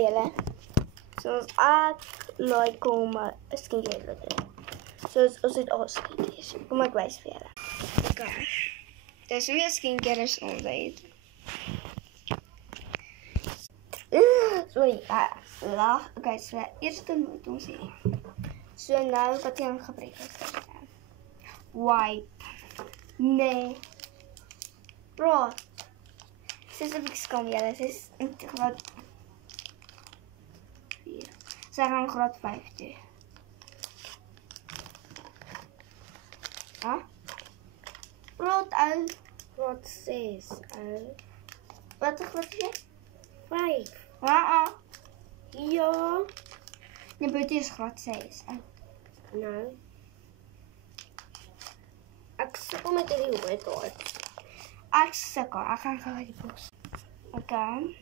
julle. Soos ek like om 'n skincare te doen. Soos ons het al skincare. Kom ek wys vir julle. Okay. Dis hoe 'n skincare is ons het. So ja, okay, so eers moet ons sê. So nou wat jy aan gebruik is. Wipe. Nee. Bro. Dis 'n bietjie skam julle. Dis in graad 4. Sy gaan graad 5 toe. Ah? Graad ou. Graad 6 ou. Wat graad jy? 5. Ja. Nee, Boetie is graad 6. Nou. Ek sukkel met hierdie hoofdhaar. Ek sukkel. Ek gaan gou uit die bos. Okay.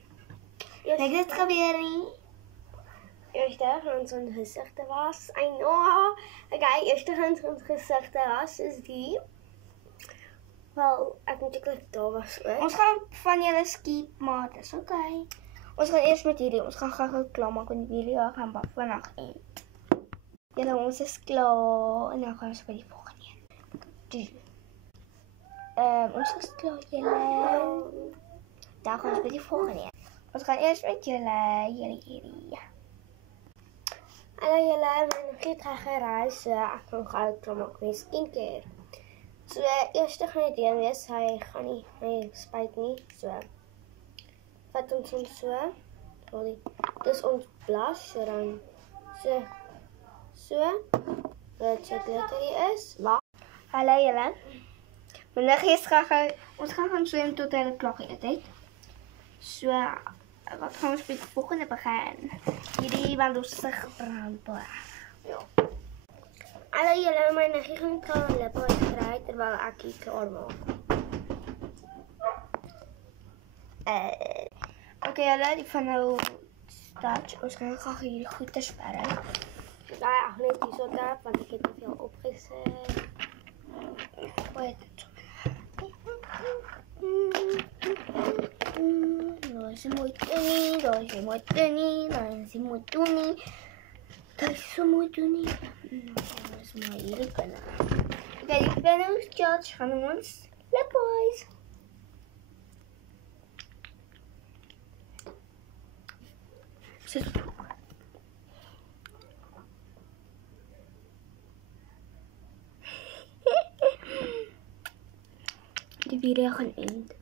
Ek dit gebeur nie. Eerst gaan zo'n gezichten was. I know. Okay, eerst gaan zo'n gezichten was is die. Wel, ek moet ek daar was ook. Ons gaan van julle skiep, maar dis okay. Ons gaan eers met hierdie. Ons gaan gou klaar maak want die video gaan vandag eind. Julle, ons is klaar en dan gaan ons by die volgende een. Ons is klaar julle. Dan gaan ons by die volgende een. Ons gaan eers met julle hierdie. Hallo julle, my giet gaan gereis, so ek gaan gou klaar maak met skincare. So eerste gaan dit een wees, hy gaan nie, hy spuit nie, so. Vat ons so. Sorry. Dis ons blush, so dan so. Wat so glittery is. Wag. Hallo julle. Vandag is ons gaan swem tot hy klaar geëet het. So, wat gaan ons met die volgende begin? Hierdie want ons sig brand baie. Ja. Hallo julle, my niggie gaan klaar lippe uitkry terwyl ek hier klaar maak. Okay julle, die van nou start. Ons gaan gou hierdie goeie sperre. Ja, net die so daar, want ek het te veel opgesit. Wait. Daar is mooi tuni, daar is mooi tuni, daar is mooi tuni. Daar is so mooi tuni. Dat is mooi hierdie pinne. Okay, die pinne ons charge gaan ons lip boys. Sit. Die video gaan eind.